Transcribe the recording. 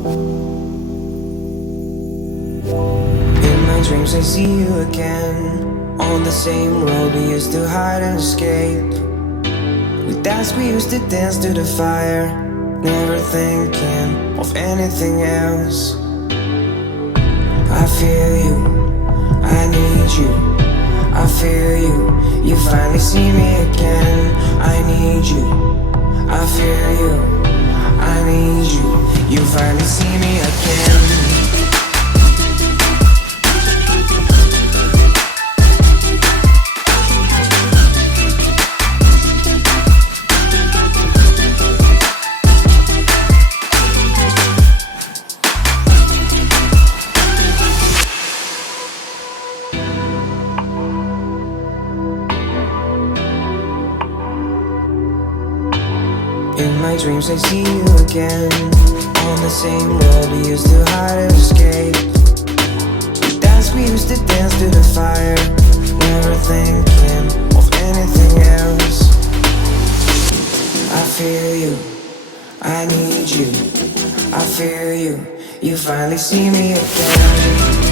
In my dreams I see you again, on the same road we used to hide and escape. With us we used to dance to the fire, never thinking of anything else. I feel you, I need you, I feel you, you finally see me again. I need you, I feel you, I need you, you finally see me again. In my dreams I see you again, on the same road we used to hide and escape. With us we used to dance to the fire, never thinking of anything else. I feel you, I need you, I feel you, you finally see me again.